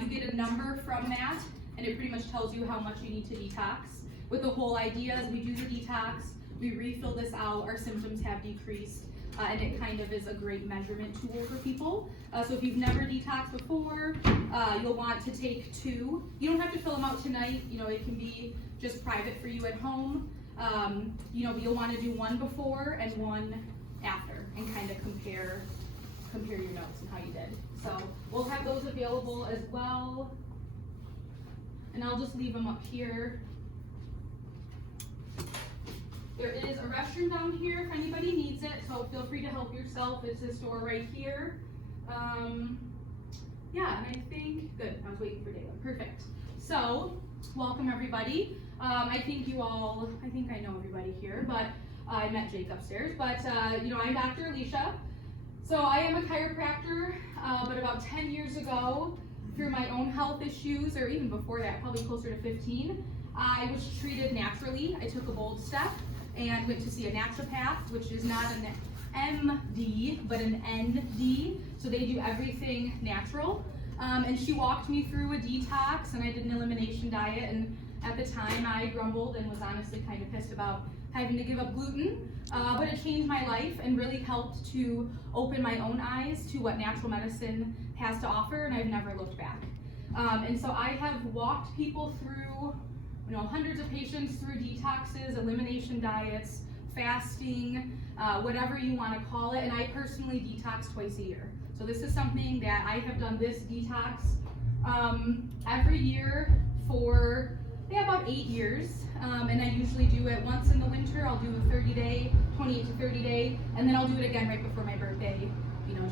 You get a number from that, and it pretty much tells you how much you need to detox. With the whole idea is we do the detox, we refill this out, our symptoms have decreased, and it kind of is a great measurement tool for people. So if you've never detoxed before, you'll want to take 2. You don't have to fill them out tonight, it can be just private for you at home. You'll want to do 1 before and 1 after, and kind of compare your notes and how you did. So we'll have those available as well. And I'll just leave them up here. There is a restroom down here if anybody needs it, so feel free to help yourself. It's this door right here. Yeah, and I think, good, I was waiting for Dayla. Perfect. So, welcome everybody. I think I know everybody here, but I met Jake upstairs. But, I'm Dr. Alisha. So I am a chiropractor, but about 10 years ago, through my own health issues, or even before that, probably closer to 15, I was treated naturally. I took a bold step and went to see a naturopath, which is not an MD, but an ND, so they do everything natural. And she walked me through a detox, and I did an elimination diet, and at the time I grumbled and was honestly kind of pissed about having to give up gluten, but it changed my life and really helped to open my own eyes to what natural medicine has to offer, and I've never looked back. And so I have walked people through hundreds of patients through detoxes, elimination diets, fasting, whatever you want to call it, and I personally detox twice a year. So this is something that I have done this detox every year for about 8 years, and I usually do it once in the winter. I'll do a 30-day, 28 to 30 day, and then I'll do it again right before my birthday,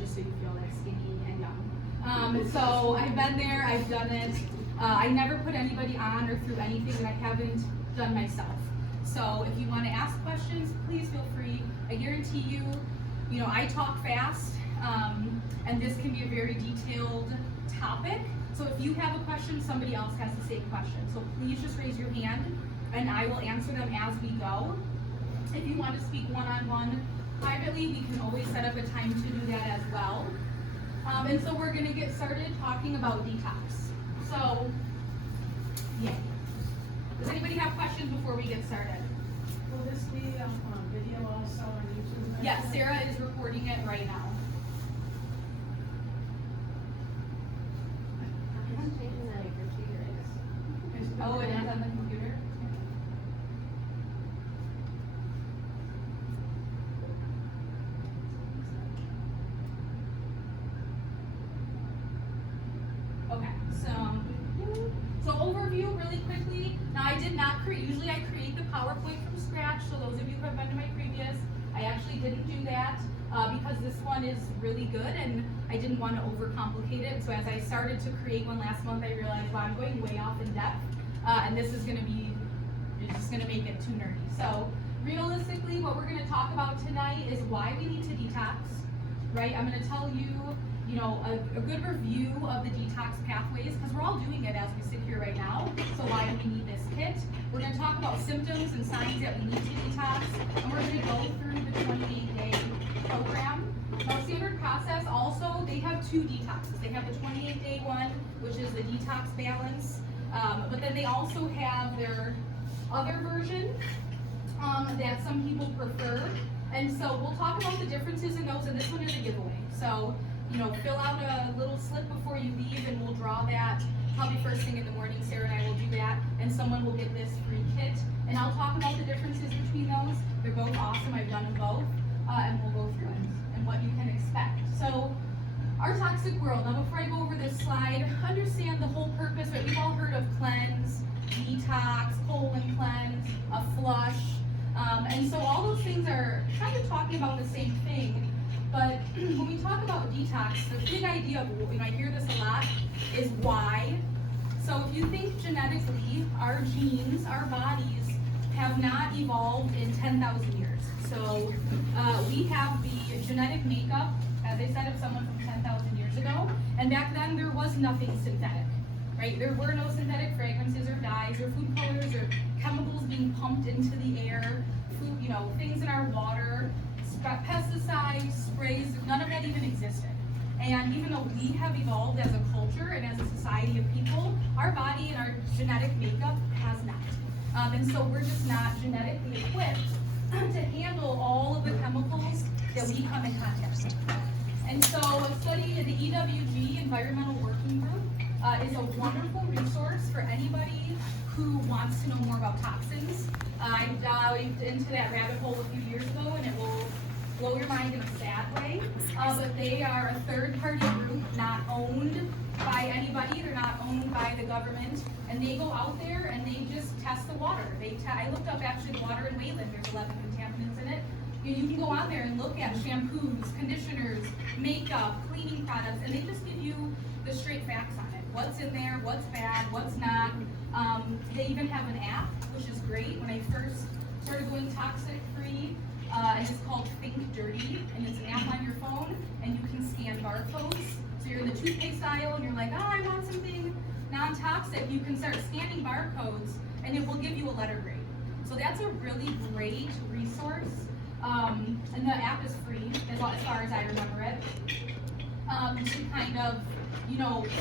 just so you feel like skinny and young. So I've been there, I've done it. I never put anybody on or through anything that I haven't done myself. So if you want to ask questions, please feel free. I guarantee you, I talk fast, and this can be a very detailed topic. So if you have a question, somebody else has the same question. So please just raise your hand, and I will answer them as we go. If you want to speak one-on-one privately, we can always set up a time to do that as well. And so we're going to get started talking about detox. So, yay. Does anybody have questions before we get started? Will this be on video also on YouTube? Yes, Sarah is recording it right now. Oh, it is on the computer? Okay, so overview really quickly. Now I did not create, usually I create the PowerPoint from scratch, so those of you who have been to my previous, I actually didn't do that because this one is really good and I didn't want to overcomplicate it. So as I started to create one last month, I realized, well, I'm going way off in depth. And this is going to be, it's just going to make it too nerdy. So realistically, what we're going to talk about tonight is why we need to detox, right? I'm going to tell you, a good review of the detox pathways, because we're all doing it as we sit here right now. So why do we need this kit? We're going to talk about symptoms and signs that we need to detox, and we're going to go through the 28-day program. Now, Standard Process also, they have 2 detoxes. They have the 28-day one, which is the Detox Balance. But then they also have their other version that some people prefer. And so we'll talk about the differences in those, and this one is a giveaway. So, fill out a little slip before you leave, and we'll draw that probably first thing in the morning. Sarah and I will do that, and someone will get this free kit. And I'll talk about the differences between those. They're both awesome. I've done them both, and we'll go through it and what you can expect. So, our toxic world. Now, before I go over this slide, understand the whole purpose, right? We've all heard of cleanse, detox, colon cleanse, a flush. And so all those things are kind of talking about the same thing. But when we talk about detox, the big idea of, I hear this a lot, is why. So if you think genetically, our genes, our bodies, have not evolved in 10,000 years. So we have the genetic makeup, as I said, of someone from 10,000 years ago. And back then, there was nothing synthetic, right? There were no synthetic fragrances or dyes or food colors or chemicals being pumped into the air, food, things in our water, pesticides, sprays, none of that even existed. And even though we have evolved as a culture and as a society of people, our body and our genetic makeup has not. And so we're just not genetically equipped to handle all of the chemicals that we come in contact with. And so a study in the EWG, Environmental Working Group, is a wonderful resource for anybody who wants to know more about toxins. I dived into that rabbit hole a few years ago, and it will blow your mind in a sad way. But they are a third-party group, not owned by anybody. They're not owned by the government. And they go out there and they just test the water. I looked up actually the water in Wayland. There's 11 contaminants in it. You can go out there and look at shampoos, conditioners, makeup, cleaning products, and they just give you the straight facts on it. What's in there, what's bad, what's not. They even have an app, which is great. When I first started going toxic free, and it's called Think Dirty, and it's an app on your phone, and you can scan barcodes. So you're in the toothpaste aisle, and you're like, oh, I want something non-toxic. You can start scanning barcodes, and it will give you a letter grade. So that's a really great resource. And the app is free, as far as I remember it, to kind of,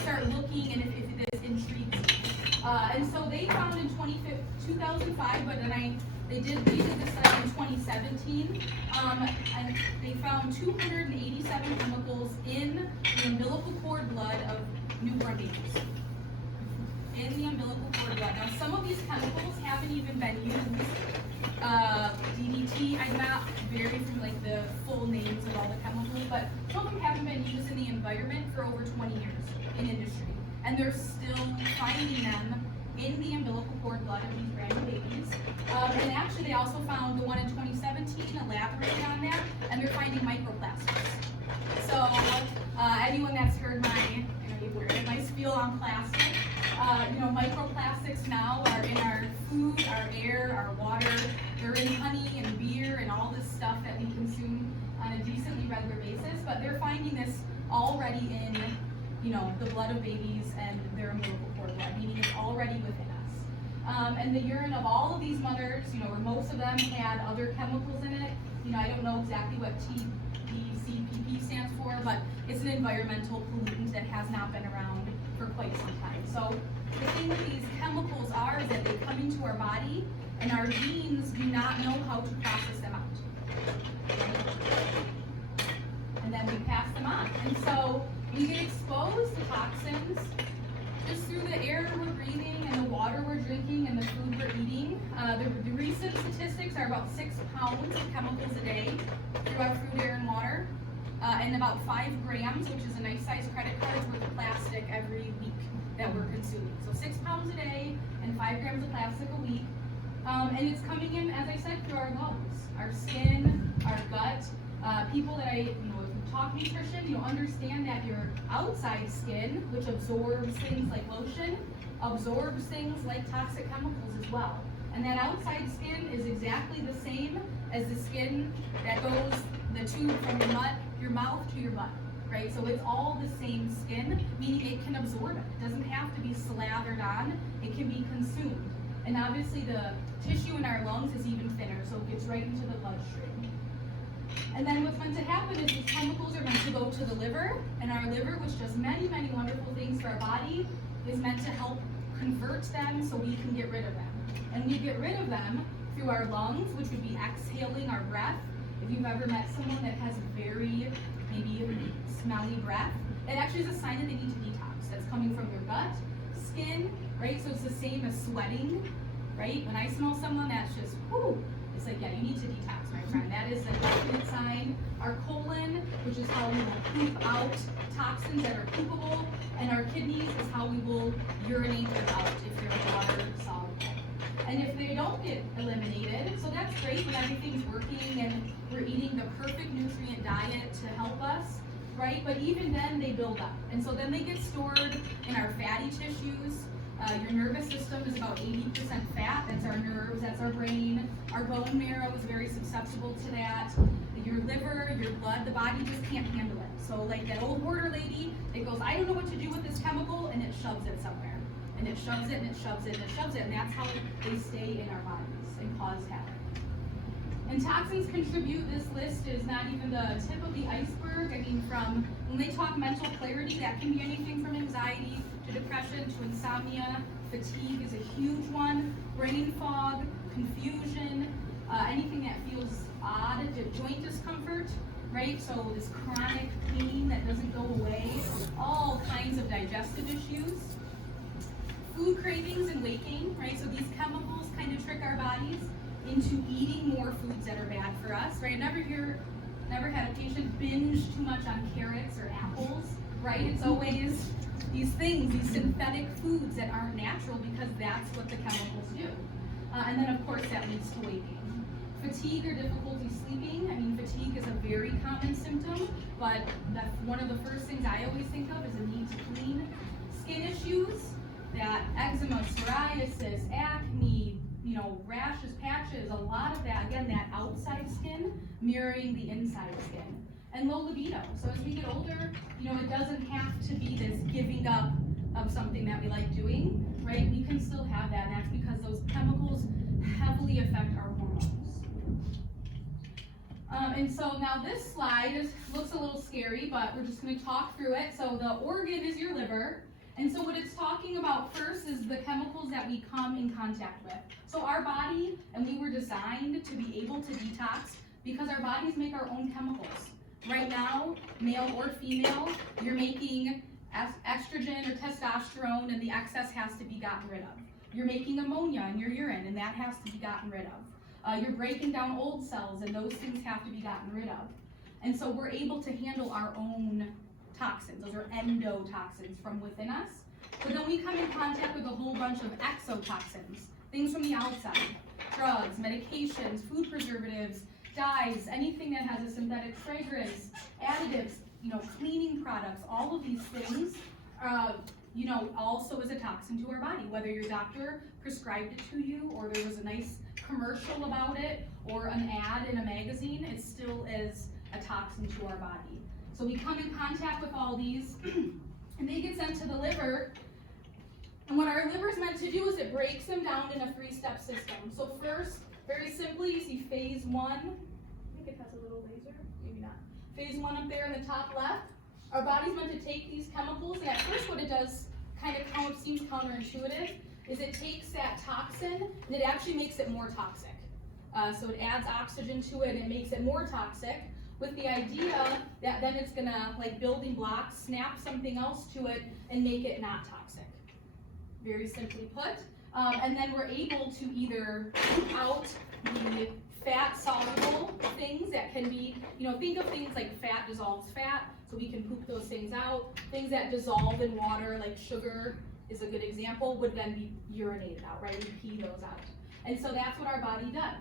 start looking and if this intrigues you. And so they found in 2005, but then they did this study in 2017, and they found 287 chemicals in the umbilical cord blood of newborn babies. In the umbilical cord blood. Now, some of these chemicals haven't even been used. DDT, I'm not very familiar with the full names of all the chemicals, but some of them haven't been used in the environment for over 20 years in industry. And they're still finding them in the umbilical cord blood of these brand new babies. And actually, they also found the one in 2017, elaborated on that, and they're finding microplastics. So, anyone that's heard my spiel on plastic, microplastics now are in our food, our air, our water. They're in honey and beer and all this stuff that we consume on a decently regular basis. But they're finding this already in, the blood of babies and their umbilical cord blood, meaning it's already within us. And the urine of all of these mothers, or most of them had other chemicals in it. I don't know exactly what TBCPP stands for, but it's an environmental pollutant that has not been around for quite some time. So the thing with these chemicals is that they come into our body, and our genes do not know how to process them out. And then we pass them on. And so we get exposed to toxins just through the air we're breathing and the water we're drinking and the food we're eating. The recent statistics are about 6 pounds of chemicals a day through our food, air, and water. And about 5 grams, which is a nice size credit card's worth of plastic every week that we're consuming. So 6 pounds a day and 5 grams of plastic a week. And it's coming in, as I said, through our lungs, our skin, our gut. People that if you talk nutrition, understand that your outside skin, which absorbs things like lotion, absorbs things like toxic chemicals as well. And that outside skin is exactly the same as the skin that goes the tube from your mouth to your butt, right? So it's all the same skin, meaning it can absorb it. It doesn't have to be slathered on, it can be consumed. And obviously the tissue in our lungs is even thinner, so it gets right into the bloodstream. And then what's meant to happen is these chemicals are meant to go to the liver, and our liver, which does many, many wonderful things for our body, is meant to help convert them so we can get rid of them. And we get rid of them through our lungs, which would be exhaling our breath. If you've ever met someone that has very, maybe smelly breath, it actually is a sign that they need to detox. That's coming from their gut, skin, right? So it's the same as sweating, right? When I smell someone that's just, it's like, yeah, you need to detox, my friend. That is a definite sign. Our colon, which is how we will poop out toxins that are poopable, and our kidneys is how we will urinate them out if they're water soluble. And if they don't get eliminated, so that's great when everything's working and we're eating the perfect nutrient diet to help us, right? But even then they build up. And so then they get stored in our fatty tissues. Your nervous system is about 80% fat. That's our nerves, that's our brain. Our bone marrow is very susceptible to that. Your liver, your blood, the body just can't handle it. So like that old hoarder lady, it goes, I don't know what to do with this chemical, and it shoves it somewhere. And it shoves it, and it shoves it, and it shoves it, and that's how they stay in our bodies and cause havoc. And toxins contribute, this list is not even the tip of the iceberg. I mean, from when they talk mental clarity, that can be anything from anxiety to depression to insomnia. Fatigue is a huge one. Brain fog, confusion, anything that feels odd, joint discomfort, right? So this chronic pain that doesn't go away, all kinds of digestive issues. Food cravings and weight gain, right? So these chemicals kind of trick our bodies into eating more foods that are bad for us, right? Never had a patient binge too much on carrots or apples, right? It's always these things, these synthetic foods that aren't natural because that's what the chemicals do. And then of course that leads to weight gain. Fatigue or difficulty sleeping. I mean, fatigue is a very common symptom, but that's one of the first things I always think of is a need to clean. Skin issues, that eczema, psoriasis, acne, rashes, patches, a lot of that, again, that outside skin mirroring the inside skin. And low libido. So as we get older, it doesn't have to be this giving up of something that we like doing, right? We can still have that, and that's because those chemicals heavily affect our hormones. And so now this slide looks a little scary, but we're just going to talk through it. So the organ is your liver. And so what it's talking about first is the chemicals that we come in contact with. So our body, and we were designed to be able to detox because our bodies make our own chemicals. Right now, male or female, you're making estrogen or testosterone and the excess has to be gotten rid of. You're making ammonia in your urine and that has to be gotten rid of. You're breaking down old cells and those things have to be gotten rid of. And so we're able to handle our own toxins. Those are endotoxins from within us. But then we come in contact with a whole bunch of exotoxins, things from the outside. Drugs, medications, food preservatives, dyes, anything that has a synthetic fragrance, additives, cleaning products, all of these things, also is a toxin to our body. Whether your doctor prescribed it to you or there was a nice commercial about it or an ad in a magazine, it still is a toxin to our body. So we come in contact with all these and they get sent to the liver. And what our liver is meant to do is it breaks them down in a 3-step system. So first, very simply, you see phase 1. I think it has a little laser, maybe not. Phase 1 up there in the top left. Our body's meant to take these chemicals, and at first what it does seems counterintuitive, is it takes that toxin and it actually makes it more toxic. So it adds oxygen to it and it makes it more toxic, with the idea that then it's gonna, like building blocks, snap something else to it and make it not toxic. Very simply put. And then we're able to either take out the fat soluble things that can be, think of things like fat dissolves fat, so we can poop those things out. Things that dissolve in water, like sugar is a good example, would then be urinated out, right? We pee those out. And so that's what our body does.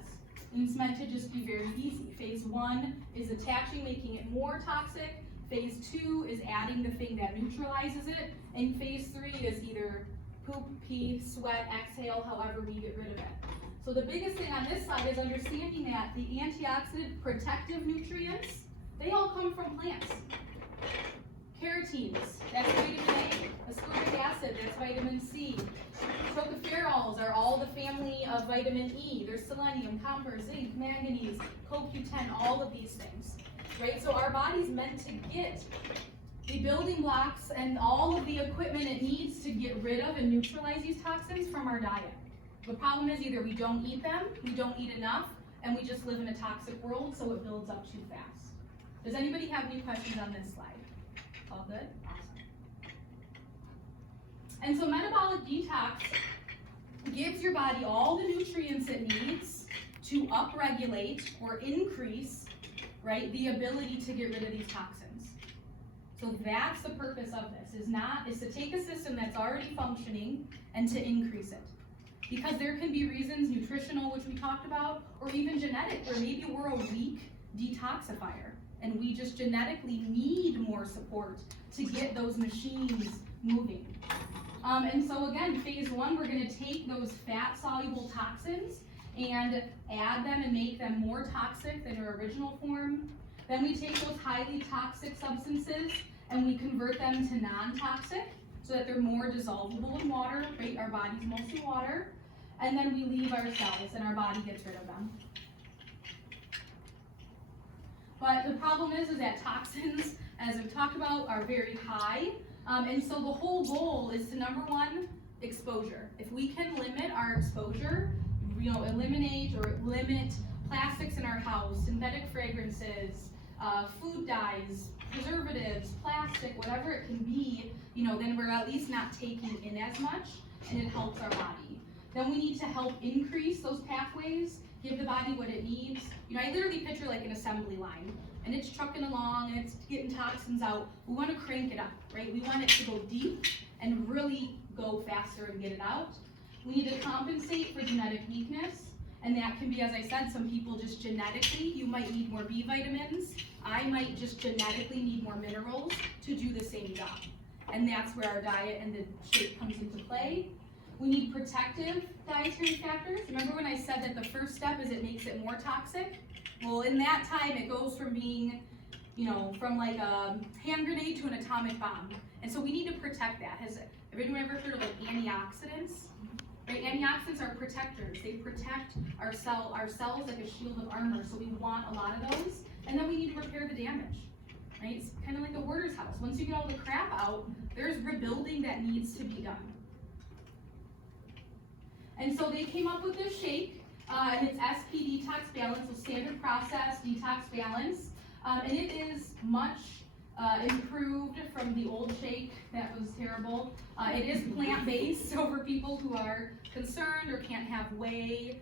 And it's meant to just be very easy. Phase 1 is attaching, making it more toxic. Phase 2 is adding the thing that neutralizes it. And phase 3 is either poop, pee, sweat, exhale, however we get rid of it. So the biggest thing on this side is understanding that the antioxidant protective nutrients, they all come from plants. Carotenes, that's vitamin A. Ascorbic acid, that's vitamin C. Tocopherols are all the family of vitamin E. There's selenium, copper, zinc, manganese, CoQ10, all of these things, right? So our body's meant to get the building blocks and all of the equipment it needs to get rid of and neutralize these toxins from our diet. The problem is either we don't eat them, we don't eat enough, and we just live in a toxic world, so it builds up too fast. Does anybody have any questions on this slide? All good? Awesome. And so metabolic detox gives your body all the nutrients it needs to upregulate or increase, right, the ability to get rid of these toxins. So that's the purpose of this, is to take a system that's already functioning and to increase it. Because there can be reasons, nutritional, which we talked about, or even genetic, where maybe we're a weak detoxifier and we just genetically need more support to get those machines moving. And so again, phase 1, we're gonna take those fat-soluble toxins and add them and make them more toxic than their original form. Then we take those highly toxic substances and we convert them to non-toxic so that they're more dissolvable in water, right? Our body's mostly water. And then we leave our cells and our body gets rid of them. But the problem is that toxins, as we've talked about, are very high. And so the whole goal is to, number one, exposure. If we can limit our exposure, eliminate or limit plastics in our house, synthetic fragrances, food dyes, preservatives, plastic, whatever it can be, then we're at least not taking in as much, and it helps our body. Then we need to help increase those pathways, give the body what it needs. I literally picture like an assembly line, and it's trucking along, and it's getting toxins out. We want to crank it up, right? We want it to go deep and really go faster and get it out. We need to compensate for genetic weakness, and that can be, as I said, some people just genetically, you might need more B vitamins. I might just genetically need more minerals to do the same job. And that's where our diet and the shake comes into play. We need protective dietary factors. Remember when I said that the first step is it makes it more toxic? Well, in that time, it goes from being, from like a hand grenade to an atomic bomb. And so we need to protect that. Has everyone ever heard of like antioxidants? Right? Antioxidants are protectors. They protect our cells like a shield of armor. So we want a lot of those. And then we need to repair the damage. Right? It's kind of like a hoarder's house. Once you get all the crap out, there's rebuilding that needs to be done. And so they came up with this shake, and it's SP Detox Balance, so standard process Detox Balance. And it is much improved from the old shake that was terrible. It is plant-based, so for people who are concerned or can't have whey,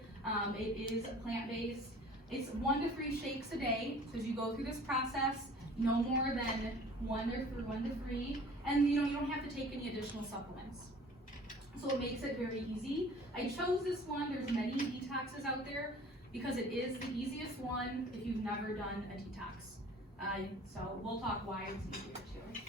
it is plant-based. It's 1 to 3 shakes a day, so as you go through this process, no more than 1 to 3, and you don't have to take any additional supplements. So it makes it very easy. I chose this one, there's many detoxes out there, because it is the easiest one if you've never done a detox. So we'll talk why it's easier too.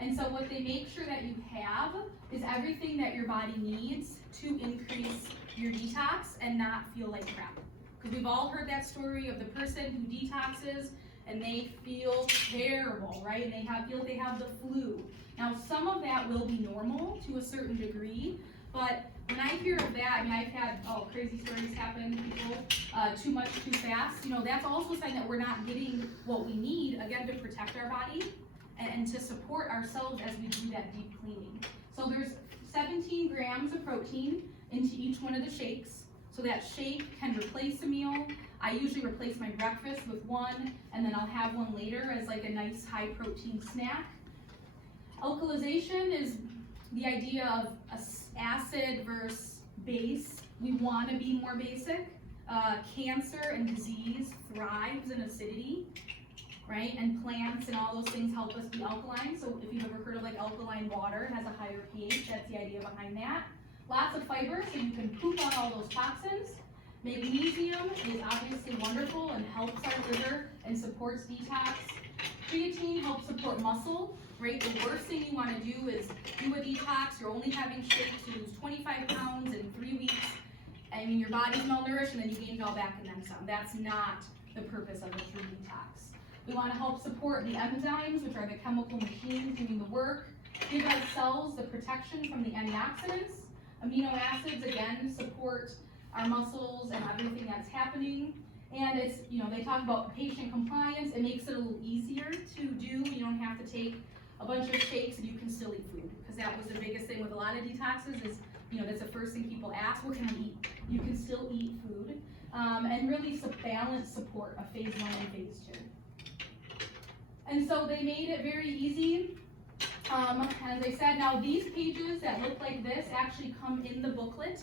And so what they make sure that you have is everything that your body needs to increase your detox and not feel like crap. Because we've all heard that story of the person who detoxes and they feel terrible, right? And they feel like they have the flu. Now, some of that will be normal to a certain degree, but when I hear of that, I've had crazy stories happen to people, too much too fast. That's also a sign that we're not getting what we need, again, to protect our body and to support ourselves as we do that deep cleaning. So there's 17 grams of protein into each one of the shakes. So that shake can replace a meal. I usually replace my breakfast with one, and then I'll have one later as like a nice high protein snack. Alkalization is the idea of acid versus base. We want to be more basic. Cancer and disease thrives in acidity, right? And plants and all those things help us be alkaline. So if you've ever heard of like alkaline water, it has a higher pH. That's the idea behind that. Lots of fiber, so you can poop out all those toxins. Magnesium is obviously wonderful and helps our liver and supports detox. Creatine helps support muscle, right? The worst thing you want to do is do a detox. You're only having shakes to lose 25 pounds in 3 weeks. Your body's malnourished and then you gain it all back and then some. That's not the purpose of a true detox. We want to help support the enzymes, which are the chemical machines doing the work. Give our cells the protection from the antioxidants. Amino acids, again, support our muscles and everything that's happening. And it's, they talk about patient compliance. It makes it a little easier to do. You don't have to take a bunch of shakes and you can still eat food. Because that was the biggest thing with a lot of detoxes is, that's the first thing people ask, what can I eat? You can still eat food. And really balance support of phase 1 and phase 2. And so they made it very easy. As I said, now these pages that look like this actually come in the booklet.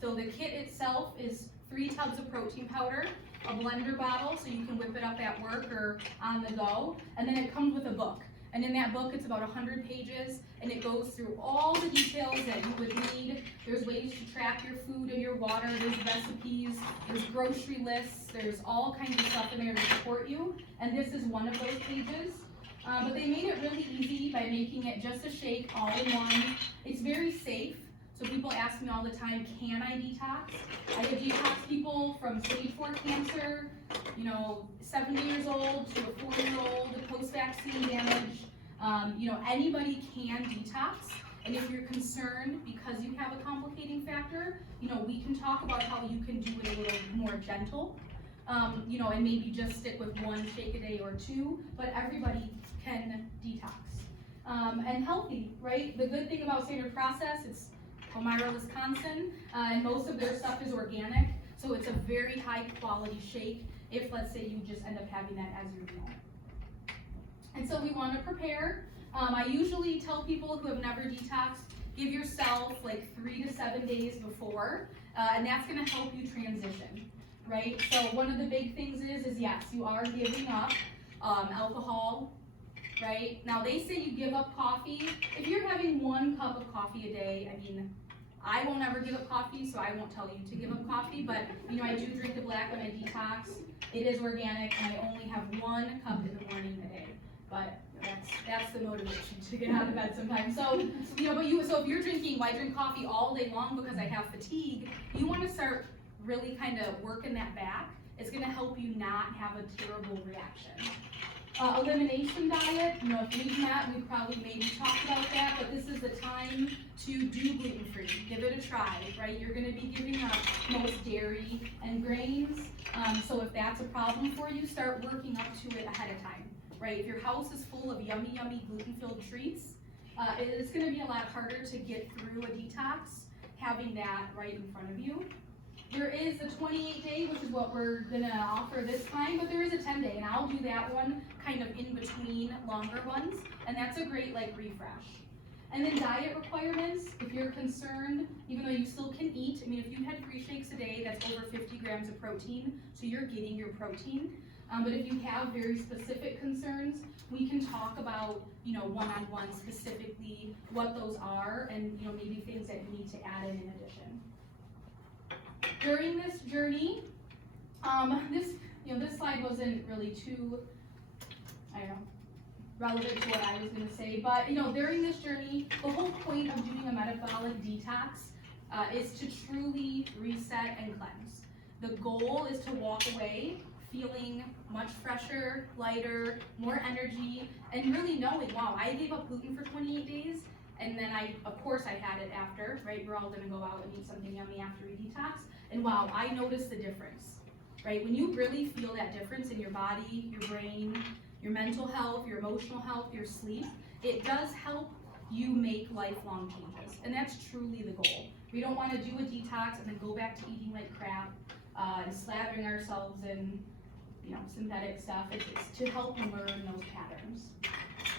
So the kit itself is 3 tubs of protein powder, a blender bottle so you can whip it up at work or on the go, and then it comes with a book. And in that book, it's about 100 pages, and it goes through all the details that you would need. There's ways to track your food and your water, there's recipes, there's grocery lists, there's all kinds of stuff in there to support you, and this is one of those pages. But they made it really easy by making it just a shake all in one. It's very safe. So people ask me all the time, can I detox? I have detox people from stage 4 cancer, 70 years old to a 4-year-old, post-vaccine damage. Anybody can detox. And if you're concerned because you have a complicating factor, we can talk about how you can do it a little more gentle. you know, and maybe just stick with 1 shake a day or 2, but everybody can detox. And healthy, right? The good thing about Standard Process, it's Palmyra, Wisconsin, and most of their stuff is organic, so it's a very high quality shake if, let's say, you just end up having that as your meal. And so we want to prepare. I usually tell people who have never detoxed, give yourself like 3 to 7 days before, and that's going to help you transition, right? So one of the big things is yes, you are giving up alcohol, right? Now they say you give up coffee. If you're having 1 cup of coffee a day, I mean, I won't ever give up coffee, so I won't tell you to give up coffee, but you know, I do drink the black when I detox. It is organic, and I only have 1 cup in the morning a day. But that's the motivation to get out of bed sometimes. So you know, so if you're drinking, well, I drink coffee all day long because I have fatigue, you want to start really kind of working that back. It's going to help you not have a terrible reaction. Elimination diet, you know, if we've met, we probably maybe talked about that, but this is the time to do gluten-free. Give it a try, right? You're going to be giving up most dairy and grains, so if that's a problem for you, start working up to it ahead of time, right? If your house is full of yummy, yummy gluten-filled treats, it's going to be a lot harder to get through a detox having that right in front of you. There is the 28-day, which is what we're gonna offer this time, but there is a 10-day, and I'll do that one kind of in between longer ones, and that's a great like refresh. And then diet requirements, if you're concerned, even though you still can eat, I mean, if you had 3 shakes a day, that's over 50 grams of protein, so you're getting your protein. But if you have very specific concerns, we can talk about, you know, one-on-one specifically what those are, and you know, maybe things that you need to add in addition. During this journey, this slide wasn't really too, I don't know, relevant to what I was going to say, but you know, during this journey, the whole point of doing a metabolic detox is to truly reset and cleanse. The goal is to walk away feeling much fresher, lighter, more energy, and really knowing, wow, I gave up gluten for 28 days, and then of course I had it after, right? We're all gonna go out and eat something yummy after we detox, and wow, I noticed the difference, right? When you really feel that difference in your body, your brain, your mental health, your emotional health, your sleep, it does help you make lifelong changes, and that's truly the goal. We don't wanna do a detox and then go back to eating like crap, and slathering ourselves in, you know, synthetic stuff. It's to help learn those patterns.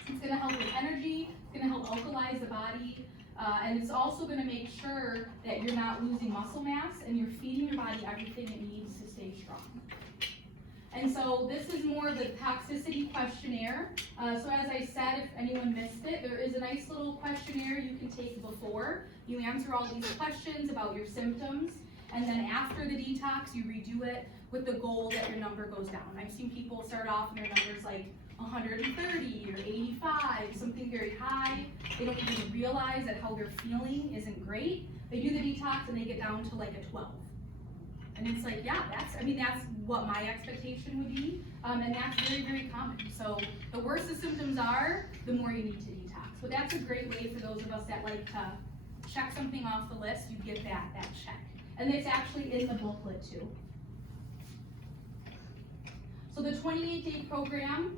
It's going to help with energy, it's going to help alkalize the body, and it's also going to make sure that you're not losing muscle mass and you're feeding your body everything it needs to stay strong. And so this is more of the toxicity questionnaire. So as I said, if anyone missed it, there is a nice little questionnaire you can take before. You answer all these questions about your symptoms, and then after the detox, you redo it with the goal that your number goes down. I've seen people start off and their numbers like 130 or 85, something very high. They don't even realize that how they're feeling isn't great. They do the detox and they get down to like a 12. And it's like, yeah, that's what my expectation would be. And that's very, very common. So the worse the symptoms are, the more you need to detox. But that's a great way for those of us that like to check something off the list, you get that check. And it's actually in the booklet too. So the 28-day program,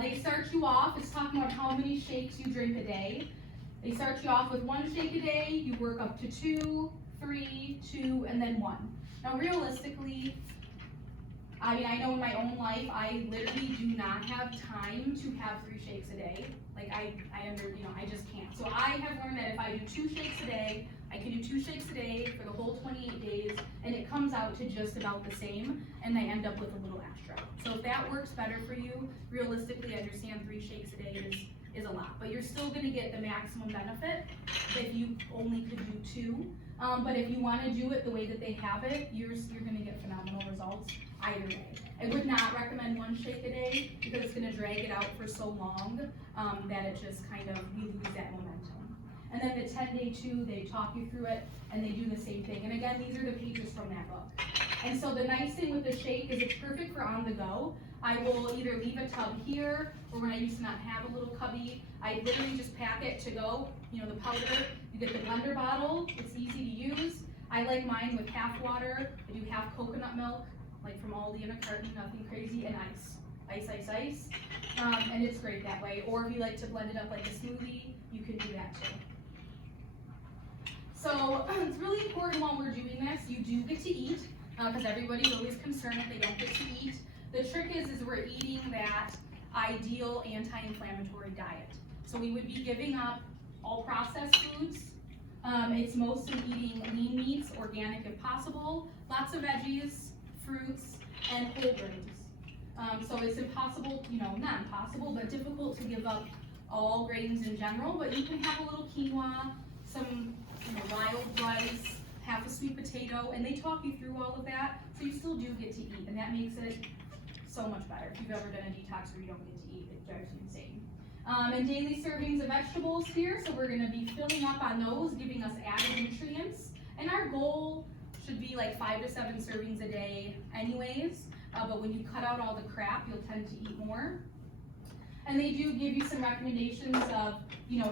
they start you off, it's talking about how many shakes you drink a day. They start you off with 1 shake a day, you work up to 2, 3, 2, and then 1. Now realistically, I mean, I know in my own life, I literally do not have time to have 3 shakes a day. Like I just can't. So I have learned that if I do 2 shakes a day, I can do 2 shakes a day for the whole 28 days, and it comes out to just about the same, and I end up with a little extra. So if that works better for you, realistically, I understand 3 shakes a day is a lot, but you're still going to get the maximum benefit if you only could do 2. But if you want to do it the way that they have it, you're going to get phenomenal results either way. I would not recommend 1 shake a day because it's going to drag it out for so long that it just kind of, we lose that momentum. And then the 10-day too, they talk you through it and they do the same thing. And again, these are the pages from that book. And so the nice thing with the shake is it's perfect for on the go. I will either leave a tub here, or when I used to not have a little cubby, I literally just pack it to go. You know, the powder, you get the blender bottle, it's easy to use. I like mine with half water, I do half coconut milk, like from Aldi in a carton, nothing crazy, and ice. Ice. And it's great that way. Or if you like to blend it up like a smoothie, you can do that too. So it's really important while we're doing this, you do get to eat, because everybody's always concerned if they don't get to eat. The trick is we're eating that ideal anti-inflammatory diet. So we would be giving up all processed foods. It's mostly eating lean meats, organic if possible, lots of veggies, fruits, and whole grains. So it's impossible, not impossible, but difficult to give up all grains in general, but you can have a little quinoa, some wild rice, half a sweet potato, and they talk you through all of that, so you still do get to eat, and that makes it so much better. If you've ever done a detox where you don't get to eat, it drives you insane. And daily servings of vegetables here, so we're going to be filling up on those, giving us added nutrients, and our goal should be like 5 to 7 servings a day anyways, but when you cut out all the crap, you'll tend to eat more. And they do give you some recommendations of,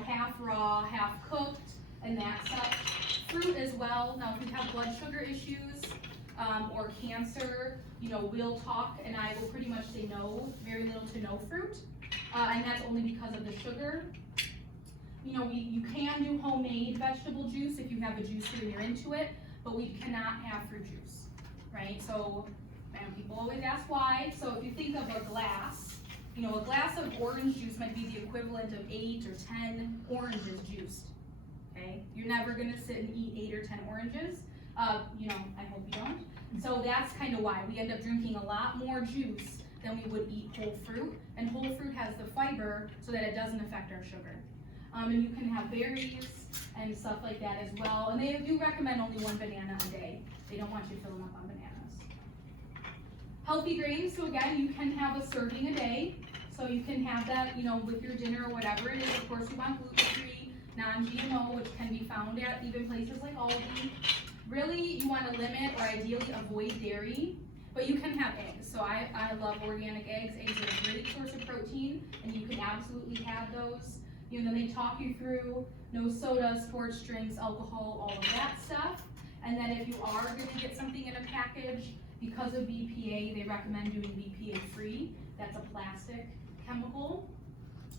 half raw, half cooked, and that stuff. Fruit as well. Now, if you have blood sugar issues or cancer, we'll talk, and I will pretty much say no, very little to no fruit, and that's only because of the sugar. You can do homemade vegetable juice if you have a juicer and you're into it, but we cannot have fruit juice, right? So, people always ask why. So if you think of a glass, a glass of orange juice might be the equivalent of 8 or 10 oranges juiced. Okay, you're never gonna sit and eat 8 or 10 oranges. I hope you don't. So that's kind of why we end up drinking a lot more juice than we would eat whole fruit. And whole fruit has the fiber so that it doesn't affect our sugar. And you can have berries and stuff like that as well. And they do recommend only 1 banana a day. They don't want you filling up on bananas. Healthy grains, so again, you can have a serving a day. So you can have that, with your dinner or whatever it is. Of course, you want gluten-free, non-GMO, which can be found at even places like Aldi. Really, you want to limit or ideally avoid dairy, but you can have eggs. So I love organic eggs. Eggs are a great source of protein, and you can absolutely have those. They talk you through no soda, sports drinks, alcohol, all of that stuff. And then if you are going to get something in a package, because of BPA, they recommend doing BPA free. That's a plastic chemical.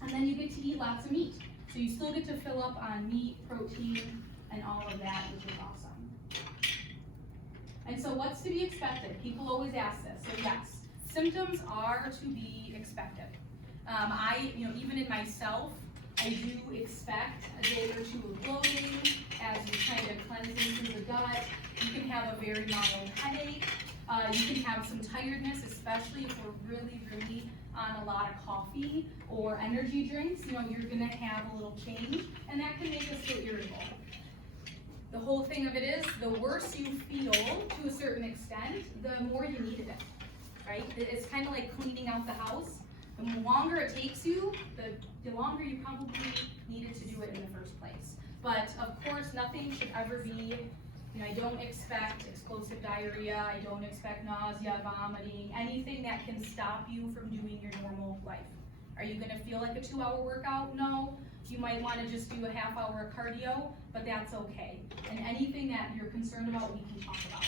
And then you get to eat lots of meat. So you still get to fill up on meat, protein, and all of that, which is awesome. And so what's to be expected? People always ask this. So yes, symptoms are to be expected. Even in myself, I do expect a day or 2 of bloating as you kind of cleansing through the gut. You can have a very mild headache. You can have some tiredness, especially if we're really, really on a lot of coffee or energy drinks. You're gonna have a little change, and that can make us feel irritable. The whole thing of it is, the worse you feel to a certain extent, the more you needed it, right? It's kind of like cleaning out the house. The longer it takes you, the longer you probably needed to do it in the first place. But of course, nothing should ever be, I don't expect explosive diarrhea, I don't expect nausea, vomiting, anything that can stop you from doing your normal life. Are you gonna feel like a 2-hour workout? No. You might wanna just do a half-hour cardio, but that's okay. And anything that you're concerned about, we can talk about.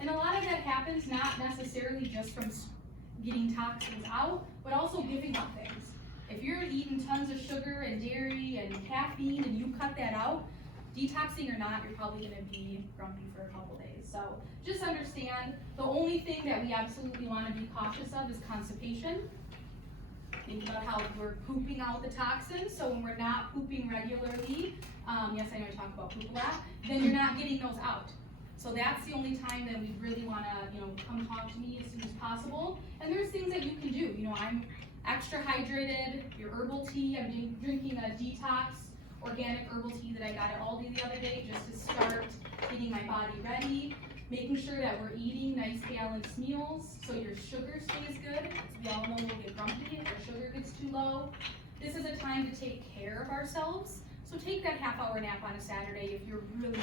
And a lot of that happens not necessarily just from getting toxins out, but also giving up things. If you're eating tons of sugar and dairy and caffeine and you cut that out, detoxing or not, you're probably gonna be grumpy for a couple days. So just understand, the only thing that we absolutely wanna be cautious of is constipation. Think about how we're pooping out the toxins, so when we're not pooping regularly, yes, I know I talk about poop a lot, then you're not getting those out. So that's the only time that we really wanna, come talk to me as soon as possible. And there's things that you can do. I'm extra hydrated, your herbal tea, I'm drinking a detox organic herbal tea that I got at Aldi the other day just to start getting my body ready, making sure that we're eating nice balanced meals so your sugar stays good. We all know we'll get grumpy if our sugar gets too low. This is a time to take care of ourselves. So take that half-hour nap on a Saturday if you're really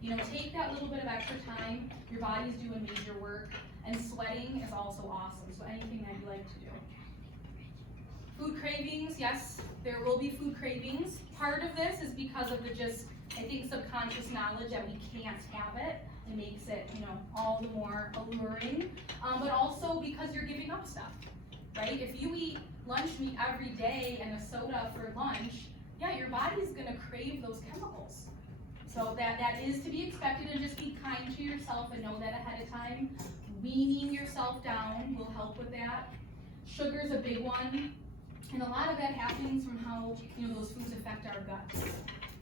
feeling it. Take that little bit of extra time. Your body's doing major work, and sweating is also awesome. So anything that you like to do. Food cravings, yes, there will be food cravings. Part of this is because of the I think subconscious knowledge that we can't have it. it makes it, all the more alluring. But also because you're giving up stuff, right? If you eat lunch meat every day and a soda for lunch, yeah, your body's gonna crave those chemicals. So that is to be expected, and just be kind to yourself and know that ahead of time. Weaning yourself down will help with that. Sugar's a big one, and a lot of that happens from how, those foods affect our guts.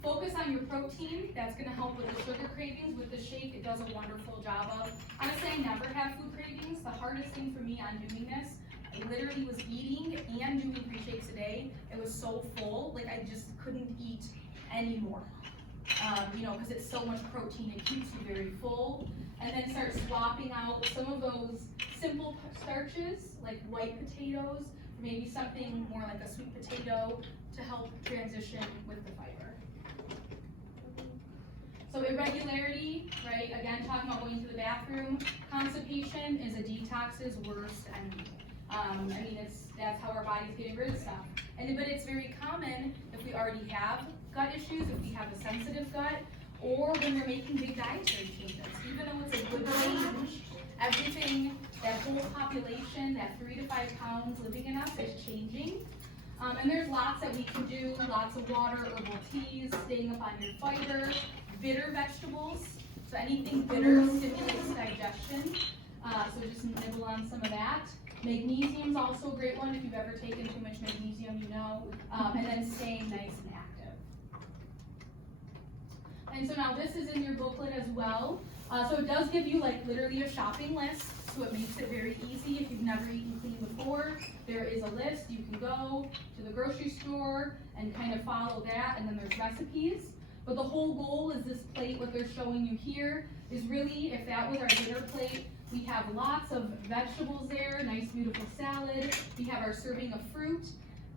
Focus on your protein. That's gonna help with the sugar cravings. With the shake, it does a wonderful job of. Honestly, I never have food cravings. The hardest thing for me on doing this, I literally was eating and doing 3 shakes a day. It was so full, like I just couldn't eat anymore. Because it's so much protein, it keeps you very full. And then start swapping out some of those simple starches, like white potatoes, or maybe something more like a sweet potato to help transition with the fiber. So irregularity, right? Again, talking about going to the bathroom. Constipation is a detox's worst enemy. That's how our body's getting rid of stuff. But it's very common if we already have gut issues, if we have a sensitive gut, or when we're making big dietary changes. Even though it's a good change, everything, that whole population, that 3 to 5 pounds living in us is changing. And there's lots that we can do, lots of water, herbal teas, staying up on your fiber, bitter vegetables. So anything bitter stimulates digestion. So just nibble on some of that. Magnesium's also a great one if you've ever taken too much magnesium, and then staying nice and active. And so now this is in your booklet as well. So it does give you literally a shopping list, so it makes it very easy. If you've never eaten clean before, there is a list. You can go to the grocery store and kind of follow that, and then there's recipes. But the whole goal is this plate, what they're showing you here, is really, if that was our dinner plate, we have lots of vegetables there, nice beautiful salad. We have our serving of fruit,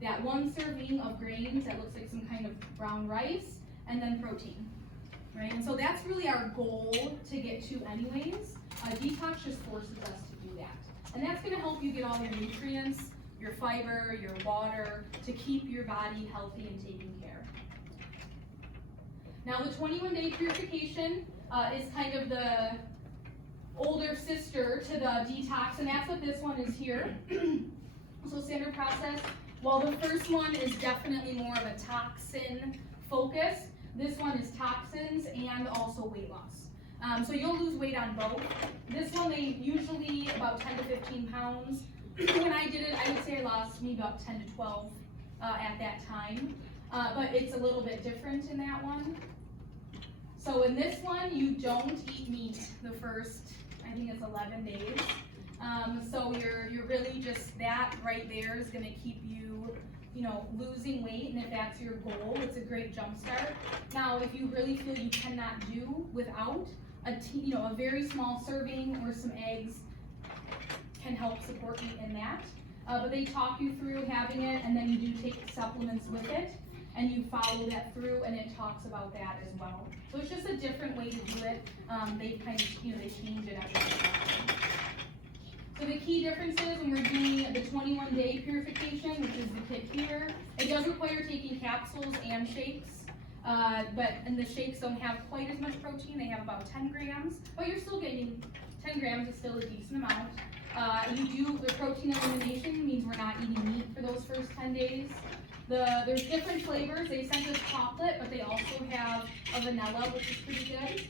that 1 serving of grains that looks like some kind of brown rice, and then protein, right? And so that's really our goal to get to anyways. Detox just forces us to do that. And that's gonna help you get all your nutrients, your fiber, your water, to keep your body healthy and taken care. Now the 21-day purification is kind of the older sister to the detox, and that's what this one is here. So standard process, while the first one is definitely more of a toxin focus, this one is toxins and also weight loss. So you'll lose weight on both. This one, they usually about 10 to 15 pounds. When I did it, I would say I lost maybe about 10 to 12 at that time. But it's a little bit different in that one. So in this one, you don't eat meat the first, I think it's 11 days. So you're really just, that right there is gonna keep you, losing weight, and if that's your goal, it's a great jump start. Now, if you really feel you cannot do without a very small serving or some eggs can help support you in that. But they talk you through having it, and then you do take supplements with it, and you follow that through, and it talks about that as well. So it's just a different way to do it. They kind of, they change it every day. So the key differences when we're doing the 21-day purification, which is the kit here, it does require taking capsules and shakes. And the shakes don't have quite as much protein. They have about 10 grams, but you're still getting 10 grams is still a decent amount. The protein elimination means we're not eating meat for those first 10 days. There's different flavors. They sent us chocolate, but they also have a vanilla, which is pretty good.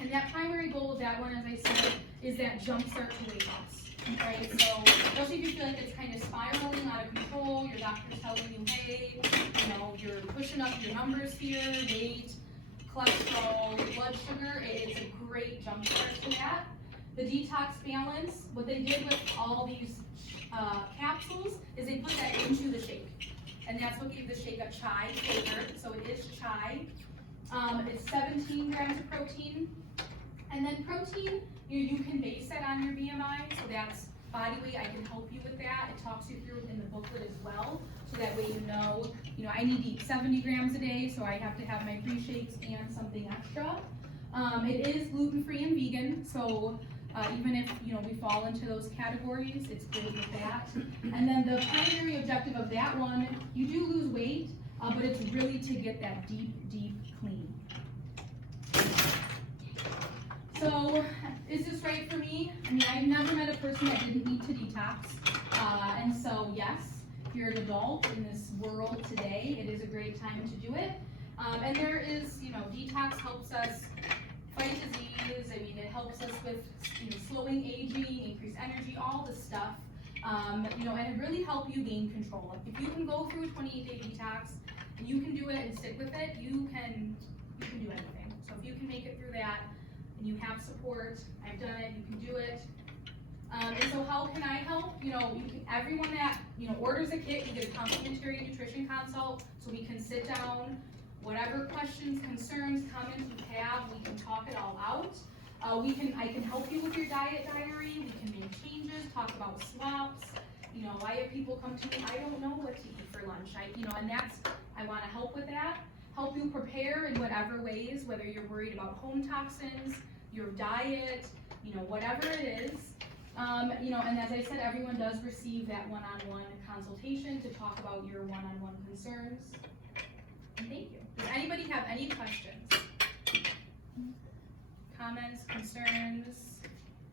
And that primary goal of that one, as I said, is that jump start to weight loss. Right, so especially if you feel like it's kind of spiraling out of control, your doctor's telling you, hey, you're pushing up your numbers here, weight, cholesterol, blood sugar, it's a great jump start to that. The Detox Balance, what they did with all these capsules is they put that into the shake. And that's what gave the shake a chai flavor, so it is chai. It's 17 grams of protein. And then protein, you can base that on your BMI, so that's body weight. I can help you with that. It talks you through it in the booklet as well, so that way I need to eat 70 grams a day, so I have to have my pre-shakes and something extra. It is gluten-free and vegan, so even if we fall into those categories, it's good with that. And then the primary objective of that one, you do lose weight, but it's really to get that deep, deep clean. So, is this right for me? I mean, I've never met a person that didn't need to detox. And so, yes, if you're an adult in this world today, it is a great time to do it. And there is, detox helps us fight disease. I mean, it helps us with, slowing aging, increased energy, all this stuff. And it really help you gain control. Like, if you can go through a 28-day detox and you can do it and stick with it, you can do anything. So if you can make it through that and you have support, I've done it, you can do it. And so how can I help? Everyone that, orders a kit, you get a complimentary nutrition consult, so we can sit down, whatever questions, concerns, comments you have, we can talk it all out. I can help you with your diet diary, we can make changes, talk about swaps. I have people come to me, I don't know what to eat for lunch. I wanna help with that. Help you prepare in whatever ways, whether you're worried about home toxins, your diet, whatever it is. And as I said, everyone does receive that one-on-one consultation to talk about your one-on-one concerns. And thank you. Does anybody have any questions? Comments, concerns?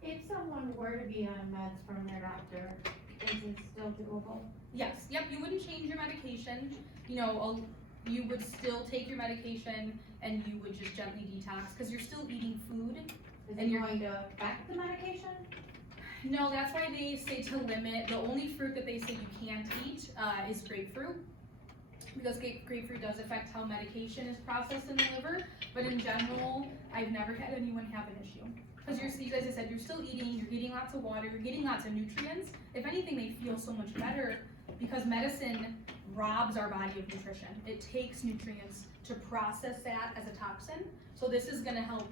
If someone were to be on meds from their doctor, is it still doable? Yes, yep, you wouldn't change your medication. You would still take your medication and you would just gently detox because you're still eating food. Is it going to affect the medication? No, that's why they say to limit. The only fruit that they say you can't eat is grapefruit, because grapefruit does affect how medication is processed in the liver. But in general, I've never had anyone have an issue. Because as I said, you're still eating, you're getting lots of water, you're getting lots of nutrients. If anything, they feel so much better because medicine robs our body of nutrition. It takes nutrients to process that as a toxin. So this is gonna help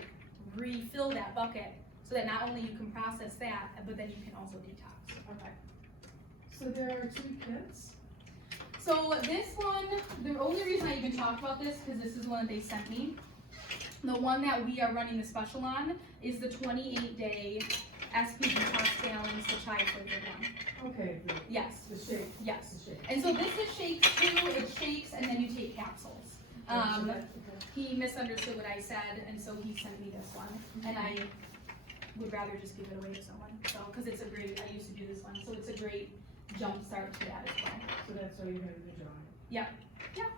refill that bucket so that not only you can process that, but then you can also detox. Okay. So there are 2 kits? So this one, the only reason I even talked about this, because this is one that they sent me. The one that we are running the special on is the 28-day SP Detox Balance, the chai flavored one. Okay, Yes. the shake. Yes. The shake. And so this is shakes too. It shakes and then you take capsules. He misunderstood what I said, and so he sent me this one. And I would rather just give it away to someone. So, because it's a great, I used to do this one, so it's a great jump start to that as well. So that's why you're gonna do drawing. Yep. Yep.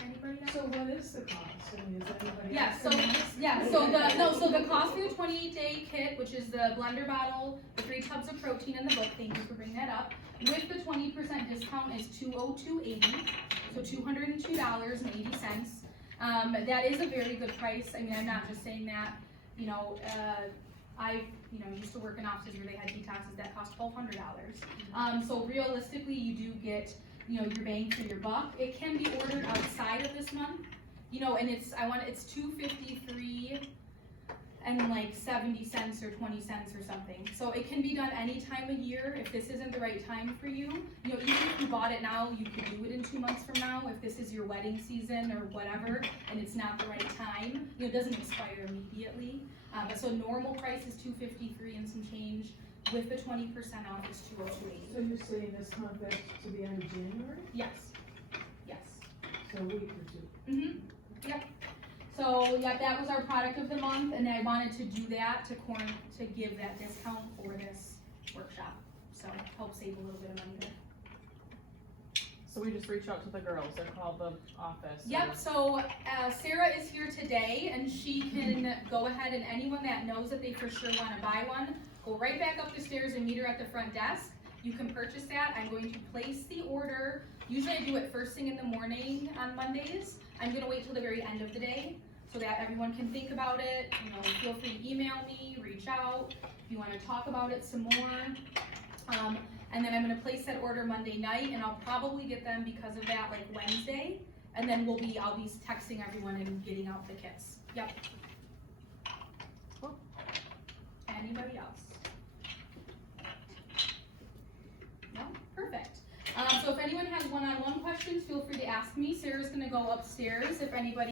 Anybody else? So what is the cost? I mean, is anybody? Yeah, so the cost for the 28-day kit, which is the blender bottle, the 3 tubs of protein, and the book, thank you for bringing that up, with the 20% discount is $202.80, so $202.80. That is a very good price. I mean, I'm not just saying that. I used to work in offices where they had detoxes that cost $1,200. So realistically, you do get your bang for your buck. It can be ordered outside of this month, and it's $253 and like 70 cents or 20 cents or something. So it can be done any time of year. If this isn't the right time for you, even if you bought it now, you could do it in 2 months from now. If this is your wedding season or whatever, and it's not the right time, it doesn't expire immediately. So normal price is $253 and some change. With the 20% off, it's $202.80. So you're saying this contract to the end of January? Yes. Yes. So a week or 2? Mm-hmm. Yep. So yeah, that was our product of the month, and I wanted to do that to give that discount for this workshop. So help save a little bit of money there. So we just reach out to the girls, they're called the office. Yep, so Sarah is here today, and she can go ahead, and anyone that knows that they for sure want to buy one, go right back up the stairs and meet her at the front desk. You can purchase that. I'm going to place the order. Usually I do it first thing in the morning on Mondays. I'm going to wait till the very end of the day so that everyone can think about it. Feel free to email me, reach out if you want to talk about it some more. And then I'm going to place that order Monday night, and I'll probably get them because of that like Wednesday. And then I'll be texting everyone and getting out the kits. Yep. Cool. Anybody else? No? Perfect. So if anyone has one-on-one questions, feel free to ask me. Sarah's going to go upstairs if anybody